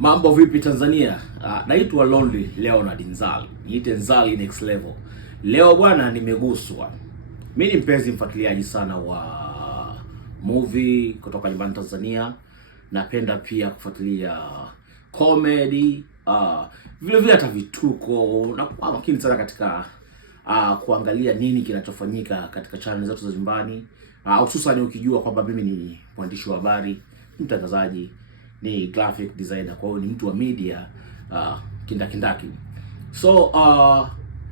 Mambo vipi Tanzania? Naitwa Lonely Leonard Nzali. Niite Nzali next level. Leo bwana nimeguswa. Mimi ni mpenzi mfuatiliaji sana wa movie kutoka nyumbani Tanzania. Napenda pia kufuatilia comedy, vile vile hata vituko na kwa makini sana katika kuangalia nini kinachofanyika katika channel zetu za nyumbani. Hususan ukijua kwamba mimi ni mwandishi wa habari, mtangazaji, ni graphic designer, kwa hiyo ni mtu wa media kindakindaki. So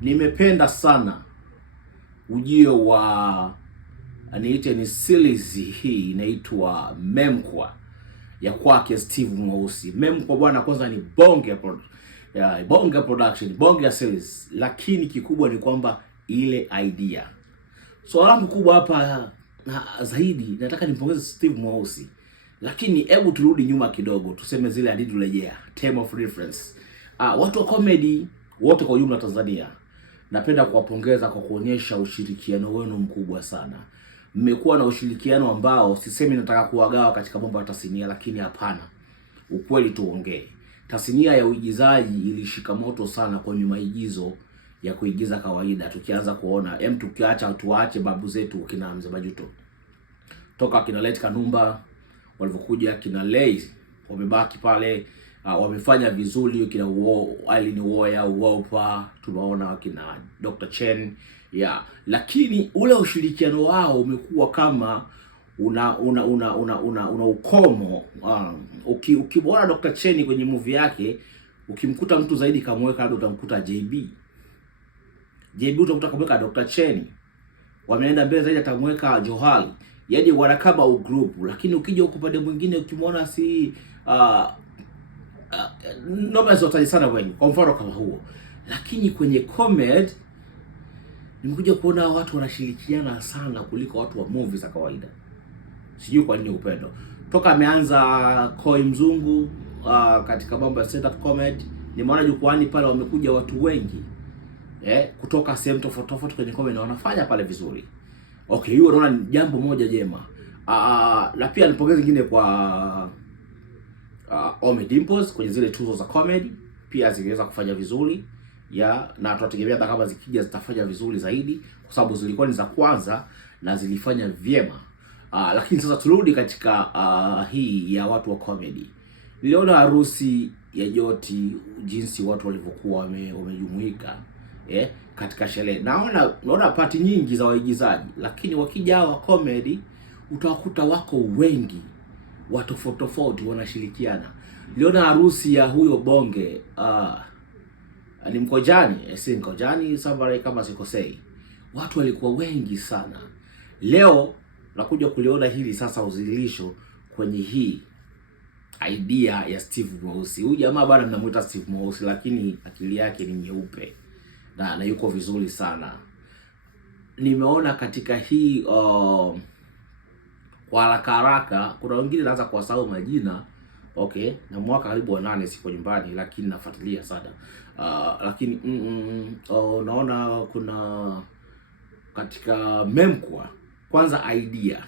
nimependa sana ujio wa ni series hii inaitwa Memkwa ya kwake Steve Mweusi. Memkwa bwana, kwanza ni bonge production, bonge ya series, lakini kikubwa ni kwamba ile idea. So langu kubwa hapa na zaidi nataka nimpongeze Steve Mweusi. Lakini hebu turudi nyuma kidogo, tuseme zile hadithi rejea, term of reference. Watu wa comedy wote kwa ujumla Tanzania, napenda kuwapongeza kwa kuonyesha ushirikiano wenu mkubwa sana. Mmekuwa na ushirikiano ambao sisemi nataka kuwagawa katika mambo ya tasnia, lakini hapana. Ukweli tuongee. Tasnia ya uigizaji ilishika moto sana kwenye maigizo ya kuigiza kawaida. Tukianza kuona tuache babu zetu kina Mzee Majuto. Toka kina Let Kanumba walivyokuja, kina Lay wamebaki pale, wamefanya vizuri, kina Aileen Uwoya, Uwopa, tunaona kina Dr. Chen, lakini ule ushirikiano wao umekuwa kama una ukomo. Ukimwona Dr. Chen kwenye movie yake, ukimkuta mtu zaidi kamweka, labda utamkuta JB utakuta kamweka Dr. Chen, wameenda mbele zaidi atamweka Johali. Yaani wana kama group, lakini ukija huko pande mwingine ukimwona si noma zote sana wengi, kwa mfano kama huo. Lakini kwenye comedy nimekuja kuona watu wanashirikiana sana kuliko watu wa movie za kawaida. Sijui kwa nini upendo. Toka ameanza Koi Mzungu katika mambo ya stand up comedy, nimeona jukwani pale wamekuja watu wengi kutoka sehemu tofauti kwenye comedy na wanafanya pale vizuri. Okay, hiyo naona ni jambo moja jema. Na pia nipongeze nyingine kwa Ommy Dimpoz kwenye zile tuzo za comedy, pia ziliweza kufanya vizuri na tunategemea hata kama zikija zitafanya vizuri zaidi, kwa sababu zilikuwa ni za kwanza na zilifanya vyema. Lakini sasa turudi katika hii ya watu wa comedy. Niliona harusi ya Joti, jinsi watu walivyokuwa wamejumuika katika sherehe. Naona pati nyingi za waigizaji, lakini wakija wa comedy utawakuta wako wengi, watu tofauti wanashirikiana. Niliona harusi ya huyo bonge ni Mkojani Sambare kama sikosei. Watu walikuwa wengi sana. Leo nakuja kuliona hili sasa uzilisho kwenye hii idea ya Steve Mweusi. Huyu jamaa bwana mnamuita Steve Mweusi, lakini akili yake ni nyeupe na yuko vizuri sana. Nimeona katika hii kwa haraka kuna wengine naanza kuwasahau majina. Okay, na mwaka karibu wa 8 siko nyumbani, lakini nafuatilia sana. Lakini naona kuna katika Memkwa, kwanza idea,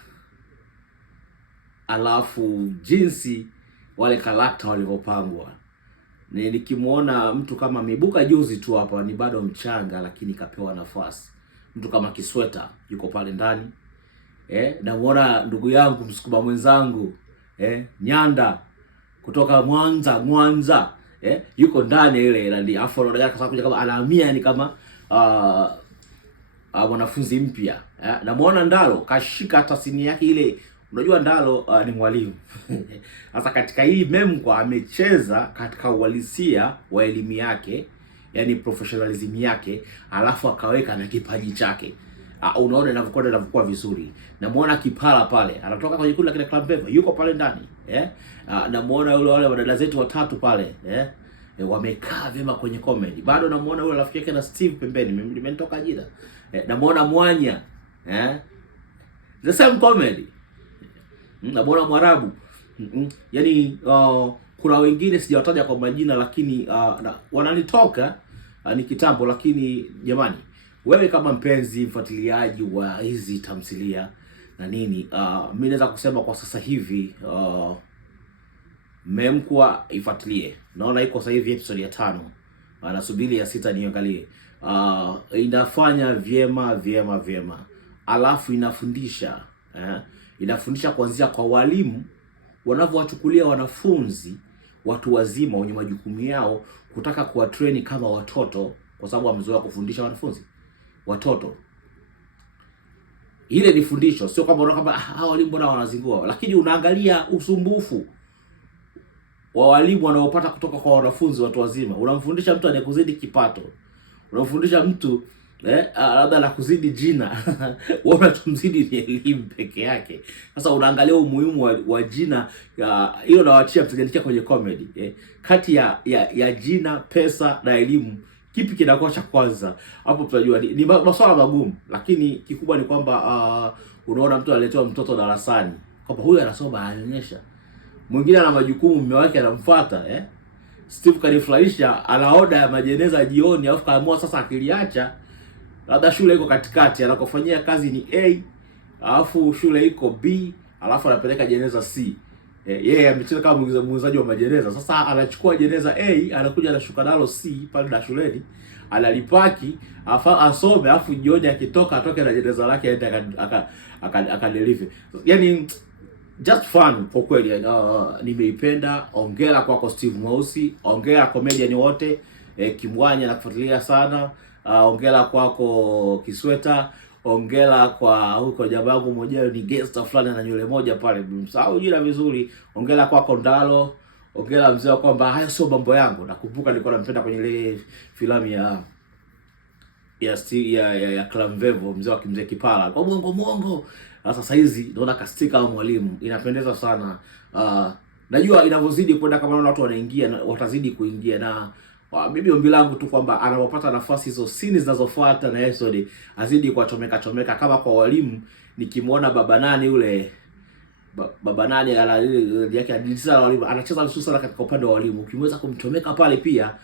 alafu jinsi wale karakta walivyopangwa. Nikimuona mtu kama Mibuka juzi tu hapa, ni bado mchanga lakini kapewa nafasi. Mtu kama Kisweta yuko pale ndani. Namuona ndugu yangu msukuma mwenzangu Nyanda kutoka Mwanza yuko ndani ile ndio afu anakuja kama anahamia, ni kama mwanafunzi mpya. Namuona Ndalo kashika tasini yake ile. Unajua Ndalo ni mwalimu. Sasa katika hii Memkwa amecheza katika uhalisia wa elimu yake, yani professionalism yake, alafu akaweka na kipaji chake. Unaona inavyokuwa vizuri. Namuona Kipala pale, anatoka kwenye kundi la kina Club Beva, yuko pale ndani. Namuona wale wadada zetu watatu pale, wamekaa vyema kwenye comedy. Bado namuona yule rafiki yake na Steve pembeni, nimetoka jina. Namuona Mwanya, the same comedy. Namuona Mwarabu. Yaani kuna wengine sijawataja kwa majina, lakini wananitoka ni kitambo. Lakini jamani, wewe kama mpenzi mfuatiliaji wa hizi tamthilia na nini, mimi naweza kusema kwa sasa hivi Mmemkwa ifuatilie. Naona iko sasa hivi episode ya 5. Anasubiri ya 6 niangalie. Inafanya vyema. Alafu inafundisha inafundisha kuanzia kwa walimu wanavyowachukulia wanafunzi watu wazima wenye majukumu yao, kutaka kuwatrain kama watoto, kwa sababu wamezoea kufundisha wanafunzi watoto. Ile ni fundisho, sio kwamba unaona kama hao walimu mbona wanazingua, lakini unaangalia usumbufu wa walimu wanaopata kutoka kwa wanafunzi watu wazima. Unamfundisha mtu anayekuzidi kipato, unamfundisha mtu labda anakuzidi jina wewe unatumzidi ni elimu peke yake. Sasa unaangalia umuhimu wa jina hilo, nawaachia mtajandikia kwenye comedy kati ya jina, pesa na elimu, kipi kinakuwa cha kwanza? Hapo tutajua ni masuala magumu, lakini kikubwa ni kwamba unaona mtu analetewa mtoto darasani kwamba huyu anasoma, anaonyesha mwingine ana majukumu, mume wake anamfuata Steve kanifurahisha, ana oda ya majeneza jioni, alafu kaamua sasa akiliacha, labda shule iko katikati, anakofanyia kazi ni A, alafu shule iko B, alafu anapeleka jeneza C. Yeye amecheza kama muuzaji wa majeneza. Sasa anachukua jeneza A, anakuja anashuka nalo C pale na shuleni, analipaki, asome, alafu jioni akitoka atoke na jeneza lake aende akadeliver. Yaani just fun kwa kweli. Nimeipenda. Ongera kwako Steve Mweusi, ongera comedian wote. Kimwanya nakufuatilia sana. Ongera kwako Kisweta, ongera kwa huko jamaa wangu mmoja ni gangster fulani na nywele moja pale, msahau jina vizuri. Ongera kwako Ndalo, ongera mzee kwamba hayo sio mambo yangu. Nakumbuka nilikuwa nampenda kwenye ile filamu ya Clamvevo, mzee wa Kimzee Kipala kwa mwongo. Sasa hizi naona kastika au mwalimu, inapendeza sana. Najua inavyozidi kwenda, kama naona watu wanaingia watazidi kuingia, na mimi ombi langu tu kwamba anapopata nafasi hizo scene zinazofuata na episode azidi kwa chomeka. Kama kwa walimu, nikimwona baba nani yule baba nani yake adilisa walimu anacheza vizuri sana katika upande wa walimu, ukimweza kumchomeka pale pia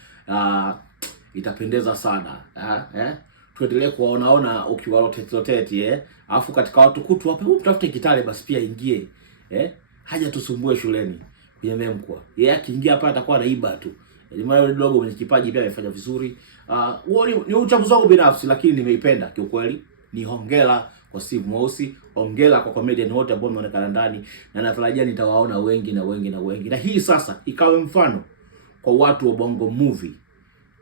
itapendeza sana. Tuendelee kuwaona ukiwa rotate alafu katika watu kutu hapo mtafute Kitale basi pia ingie haja tusumbue shuleni kwenye Memkwa. Yeye akiingia hapa atakuwa anaiba tu. Mwana dogo mwenye kipaji pia amefanya vizuri. Ni uchambuzi wangu binafsi, lakini nimeipenda kiukweli. Ni hongera kwa Steve Mweusi, hongera kwa comedian wote ambao wameonekana ndani, na natarajia nitawaona wengi. Na hii sasa ikawe mfano kwa watu wa Bongo Movie.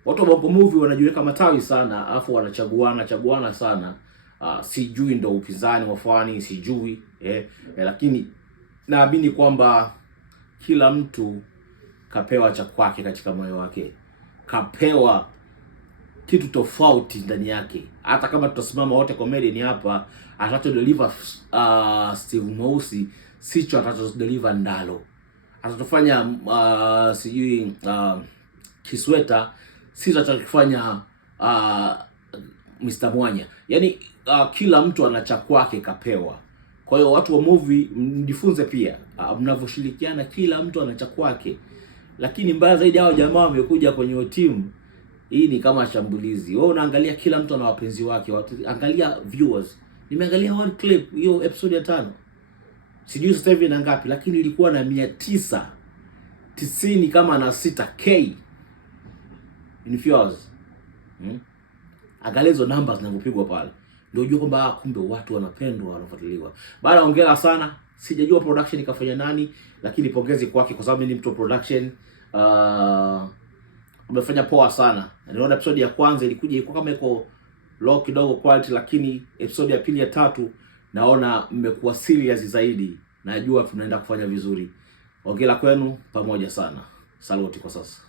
Watu wa Bongo Movie wanajiweka matawi sana, afu wanachaguana sana. Sijui ndo upinzani wafani, sijui lakini naamini kwamba kila mtu kapewa cha kwake katika moyo wake, kapewa kitu tofauti ndani yake. Hata kama tutasimama wote comedian hapa, atacho deliver Steve Mweusi sicho atacho deliver Ndalo, atatofanya sijui Kisweta sicho atakifanya Mr. Mwanya. Yaani kila mtu ana cha kwake kapewa. Kwa hiyo watu wa movie mjifunze pia, mnavyoshirikiana kila mtu ana cha kwake. Lakini mbaya zaidi hao jamaa wamekuja kwenye timu hii ni kama shambulizi. Wewe unaangalia kila mtu ana wapenzi wake. Angalia viewers. Nimeangalia one clip hiyo episode ya 5. Sijui sasa hivi na ngapi, lakini ilikuwa na 990 kama na 6k in viewers. Angalia hizo numbers zinazopigwa pale, ndio unajua kwamba kumbe watu wanapendwa, wanafuatiliwa. Baada ongera sana. Sijajua production ikafanya nani, lakini pongezi kwake kwa sababu ni mtu wa production. Umefanya poa sana. Niliona episode ya kwanza ilikuwa kama iko low kidogo quality, lakini episode ya pili ya 3 naona mmekuwa serious zaidi. Najua tunaenda kufanya vizuri. Ongera kwenu pamoja sana. Saluti kwa sasa.